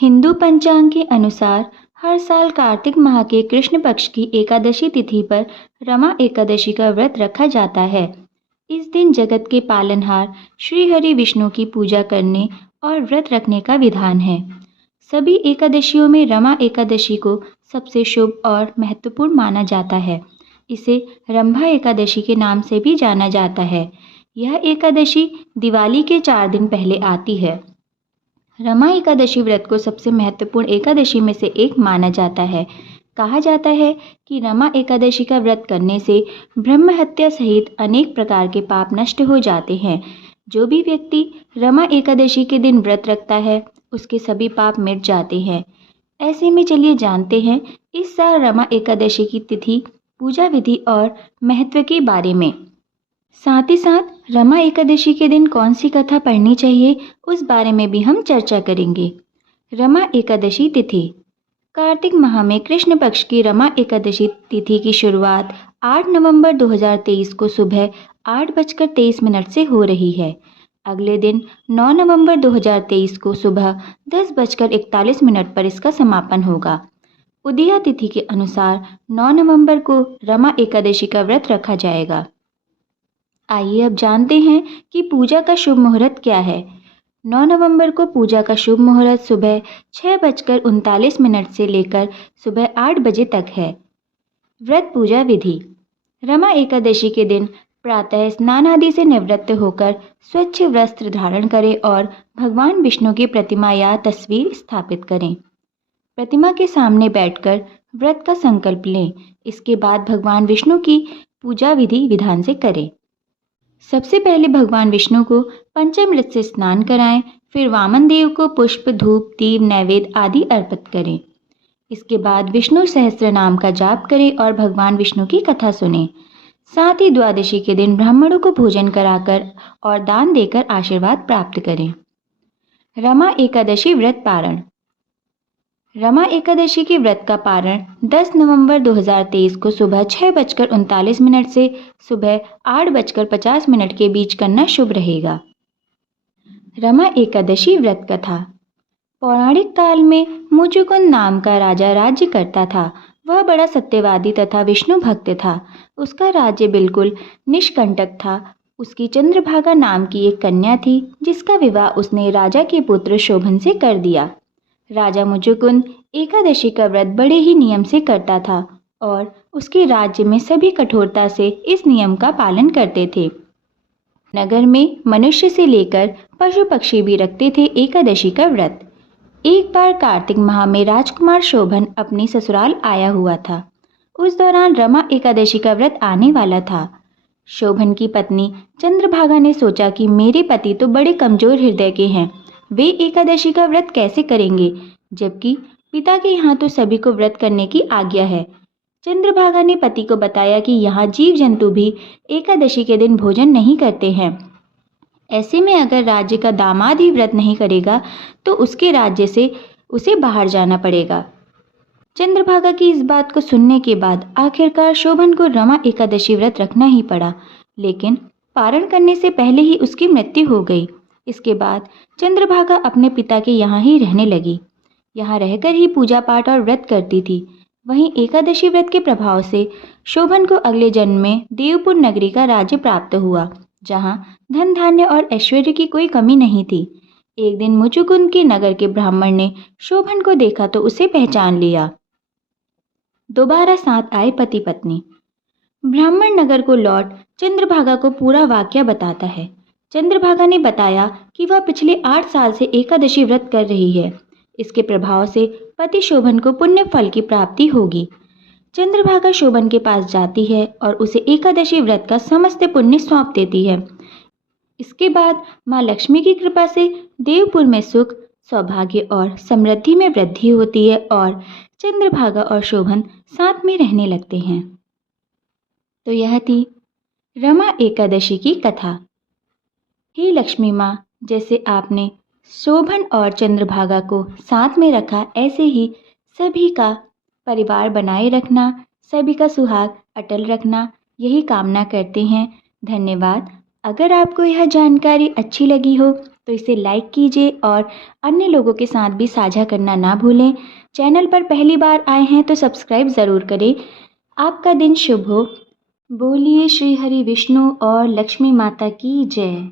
हिंदू पंचांग के अनुसार हर साल कार्तिक माह के कृष्ण पक्ष की एकादशी तिथि पर रमा एकादशी का व्रत रखा जाता है। इस दिन जगत के पालनहार श्री हरि विष्णु की पूजा करने और व्रत रखने का विधान है। सभी एकादशियों में रमा एकादशी को सबसे शुभ और महत्वपूर्ण माना जाता है। इसे रंभा एकादशी के नाम से भी जाना जाता है। यह एकादशी दिवाली के 4 दिन पहले आती है। रमा एकादशी व्रत को सबसे महत्वपूर्ण एकादशी में से एक माना जाता है। कहा जाता है कि रमा एकादशी का व्रत करने से ब्रह्म हत्या सहित अनेक प्रकार के पाप नष्ट हो जाते हैं। जो भी व्यक्ति रमा एकादशी के दिन व्रत रखता है उसके सभी पाप मिट जाते हैं। ऐसे में चलिए जानते हैं इस साल रमा एकादशी की तिथि, पूजा विधि और महत्व के बारे में। साथ ही साथ रमा एकादशी के दिन कौन सी कथा पढ़नी चाहिए उस बारे में भी हम चर्चा करेंगे। रमा एकादशी तिथि। कार्तिक माह में कृष्ण पक्ष की रमा एकादशी तिथि की शुरुआत 8 नवंबर 2023 को सुबह 8:23 से हो रही है। अगले दिन 9 नवंबर 2023 को सुबह 10:41 पर इसका समापन होगा। उदया तिथि के अनुसार 9 नवंबर को रमा एकादशी का व्रत रखा जाएगा। आइए अब जानते हैं कि पूजा का शुभ मुहूर्त क्या है। 9 नवंबर को पूजा का शुभ मुहूर्त सुबह 6:39 से लेकर सुबह 8 बजे तक है। व्रत पूजा विधि। रमा एकादशी के दिन प्रातः स्नान आदि से निवृत्त होकर स्वच्छ वस्त्र धारण करें और भगवान विष्णु की प्रतिमा या तस्वीर स्थापित करें। प्रतिमा के सामने बैठकर व्रत का संकल्प लें। इसके बाद भगवान विष्णु की पूजा विधि विधान से करें। सबसे पहले भगवान विष्णु को पंचामृत से स्नान कराएं, फिर वामन देव को पुष्प, धूप, दीप, नैवेद्य आदि अर्पित करें। इसके बाद विष्णु सहस्त्र नाम का जाप करें और भगवान विष्णु की कथा सुनें। साथ ही द्वादशी के दिन ब्राह्मणों को भोजन कराकर और दान देकर आशीर्वाद प्राप्त करें। रमा एकादशी व्रत पारण। रमा एकादशी के व्रत का पारण 10 नवंबर 2023 को सुबह 6:39 से सुबह 8:50 के बीच करना शुभ रहेगा। रमा एकादशी व्रत कथा। पौराणिक काल में मुचुकुंद नाम का राजा राज्य करता था। वह बड़ा सत्यवादी तथा विष्णु भक्त था। उसका राज्य बिल्कुल निष्कंटक था। उसकी चंद्रभागा नाम की एक कन्या थी जिसका विवाह उसने राजा के पुत्र शोभन से कर दिया। राजा मुचुकुंद एकादशी का व्रत बड़े ही नियम से करता था और उसके राज्य में सभी कठोरता से इस नियम का पालन करते थे। नगर में मनुष्य से लेकर पशु पक्षी भी रखते थे एकादशी का व्रत। एक बार कार्तिक माह में राजकुमार शोभन अपनी ससुराल आया हुआ था। उस दौरान रमा एकादशी का व्रत आने वाला था। शोभन की पत्नी चंद्रभागा ने सोचा कि मेरे पति तो बड़े कमजोर हृदय के हैं, वे एकादशी का व्रत कैसे करेंगे, जबकि पिता के यहाँ तो सभी को व्रत करने की आज्ञा है। चंद्रभागा ने पति को बताया कि यहाँ जीव जंतु भी एकादशी के दिन भोजन नहीं करते हैं। ऐसे में अगर राज्य का दामाद ही व्रत नहीं करेगा तो उसके राज्य से उसे बाहर जाना पड़ेगा। चंद्रभागा की इस बात को सुनने के बाद आखिरकार शोभन को रमा एकादशी व्रत रखना ही पड़ा, लेकिन पारण करने से पहले ही उसकी मृत्यु हो गई। इसके बाद चंद्रभागा अपने पिता के यहाँ ही रहने लगी। यहाँ रहकर ही पूजा पाठ और व्रत करती थी। वहीं एकादशी व्रत के प्रभाव से शोभन को अगले जन्म में देवपुर नगरी का राज्य प्राप्त हुआ, जहाँ धन धान्य और ऐश्वर्य की कोई कमी नहीं थी। एक दिन मुचुकुंद के नगर के ब्राह्मण ने शोभन को देखा तो उसे पहचान लिया। दोबारा साथ आए पति पत्नी। ब्राह्मण नगर को लौट चंद्रभागा को पूरा वाकया बताता है। चंद्रभागा ने बताया कि वह पिछले 8 साल से एकादशी व्रत कर रही है। इसके प्रभाव से पति शोभन को पुण्य फल की प्राप्ति होगी। चंद्रभागा शोभन के पास जाती है और उसे एकादशी व्रत का समस्त पुण्य सौंप देती है। इसके बाद माँ लक्ष्मी की कृपा से देवपुर में सुख, सौभाग्य और समृद्धि में वृद्धि होती है और चंद्रभागा और शोभन साथ में रहने लगते हैं। तो यह थी रमा एकादशी की कथा। हे लक्ष्मी माँ, जैसे आपने शोभन और चंद्रभागा को साथ में रखा, ऐसे ही सभी का परिवार बनाए रखना, सभी का सुहाग अटल रखना, यही कामना करते हैं। धन्यवाद। अगर आपको यह जानकारी अच्छी लगी हो तो इसे लाइक कीजिए और अन्य लोगों के साथ भी साझा करना ना भूलें। चैनल पर पहली बार आए हैं तो सब्सक्राइब ज़रूर करें। आपका दिन शुभ हो। बोलिए श्री हरि विष्णु और लक्ष्मी माता की जय।